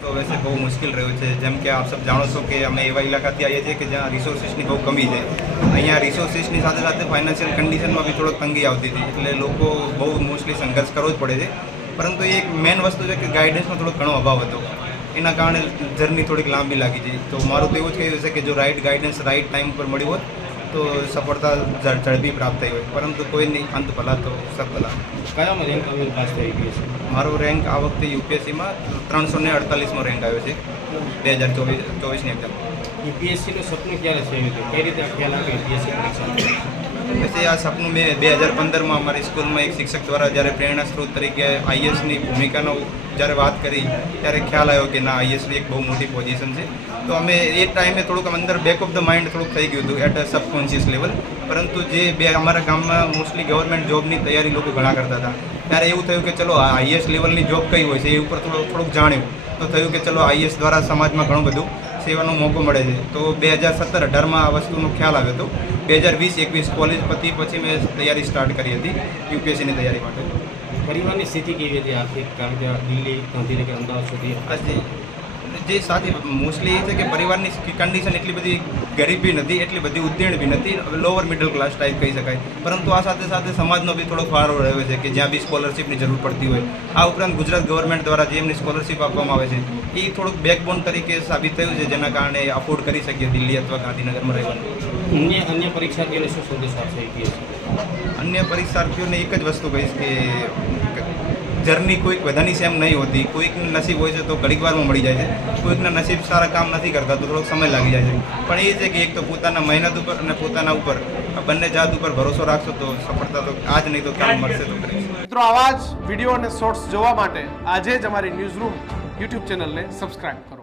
તો વैसे બહુ મુશ્કેલ રહ્યું છે. જેમ કે આપ સબ જાણો છો કે અમે એવા ઇલાકાથી આવીએ છીએ કે જ્યાં રિસોર્સિસની બહુ કમી છે. અહીંયા રિસોર્સિસની સાથે સાથે ફાઇનાન્શિયલ કન્ડિશનમાં બી થોડોક તંગી આવતી હતી, એટલે લોકો બહુ મોસ્ટલી સંઘર્ષ કરવો જ પડે છે. પરંતુ એક મેઇન વસ્તુ છે કે ગાઈડન્સનો થોડો ઘણો અભાવ હતો, એના કારણે જર્ની થોડીક લાંબી લાગી છે. તો મારું તો એવું જ કહેવું છે કે જો રાઇટ ગાઈડન્સ રાઇટ ટાઈમ પર મળ્યું હોત તો સફળતા ઝડપી પ્રાપ્ત થઈ હોય, પરંતુ કોઈ નહીં, અંત ભલા તો સબ ભલા. કયામાં રેન્ક આવેલ પાસ થઈ ગઈ છે? મારો રેન્ક આ વખતે યુપીએસસીમાં 348મો રેન્ક આવ્યો છે 2024ની એક્ઝામ. યુપીએસસીનું સપનું ક્યારે છે? કઈ રીતે ખ્યાલ આવ્યો યુપીએસસી પરીક્ષા? પછી આ સપનું મેં 2015માં અમારી સ્કૂલમાં એક શિક્ષક દ્વારા જ્યારે પ્રેરણા સ્ત્રોત તરીકે આઈએસની ભૂમિકાનો જ્યારે વાત કરી ત્યારે ખ્યાલ આવ્યો કે ના, આઈએસની એક બહુ મોટી પોઝિશન છે. તો અમે એ ટાઈમે થોડુંક અંદર બેક ઓફ ધ માઇન્ડ થોડુંક થઈ ગયું હતું એટ અ સબકોન્શિયસ લેવલ. પરંતુ જે અમારા ગામમાં મોસ્ટલી ગવર્મેન્ટ જોબની તૈયારી લોકો ઘણા કરતા હતા, ત્યારે એવું થયું કે ચલો આ આઈએસ લેવલની જોબ કઈ હોય છે એ ઉપર થોડુંક જાણ્યું. તો થયું કે ચલો આઈએસ દ્વારા સમાજમાં ઘણું બધું સેવાનો મોકો મળે છે. તો 2017-18માં આ વસ્તુનો ખ્યાલ આવ્યો હતો. 2020-21 કોલેજ પછી મેં તૈયારી સ્ટાર્ટ કરી હતી યુપીએસસીની તૈયારી માટે. પરિવારની સ્થિતિ કેવી હતી આર્થિક? કારણ કે દિલ્હી, ગાંધીનગર, અમદાવાદ સુધી આજે જે સાથે મોસ્ટલી એ છે કે પરિવારની કન્ડિશન એટલી બધી ગરીબ બી નથી, એટલી બધી ઉત્તીર્ણ બી નથી, લોઅર મિડલ ક્લાસ ટાઈપ કહી શકાય. પરંતુ આ સાથે સાથે સમાજનો બી થોડો ફાળો રહ્યો છે કે જ્યાં બી સ્કોલરશિપની જરૂર પડતી હોય. આ ઉપરાંત ગુજરાત ગવર્મેન્ટ દ્વારા જે એમની સ્કોલરશિપ આપવામાં આવે છે એ થોડુંક બેકબોન તરીકે સાબિત થયું છે, જેના કારણે અફોર્ડ કરી શકીએ દિલ્હી અથવા ગાંધીનગરમાં રહેવાનું. અન્ય પરીક્ષાર્થીઓને શું સંદેશ આપશે યુપીએસસી? અન્ય પરીક્ષાર્થીઓને એક જ વસ્તુ કહીશ કે જર્ની કોઈક બધાની સેમ નહીં હોતી. કોઈકનું નસીબ હોય છે તો ઘડીક વારમાં મળી જાય છે, કોઈકના નસીબ સારા કામ નથી કરતા તો થોડોક સમય લાગી જાય છે. પણ એ છે કે એક તો પોતાના મહેનત ઉપર અને પોતાના ઉપર આ બંને જાત ઉપર ભરોસો રાખશો તો સફળતા તો આજ નહીં તો કાલ મળશે તો કરીશ. મિત્રો, આવા જ વિડીયો અને શોર્ટ્સ જોવા માટે આજે જ અમારી ન્યૂઝ રૂમ યુટ્યુબ ચેનલને સબસ્ક્રાઇબ કરો.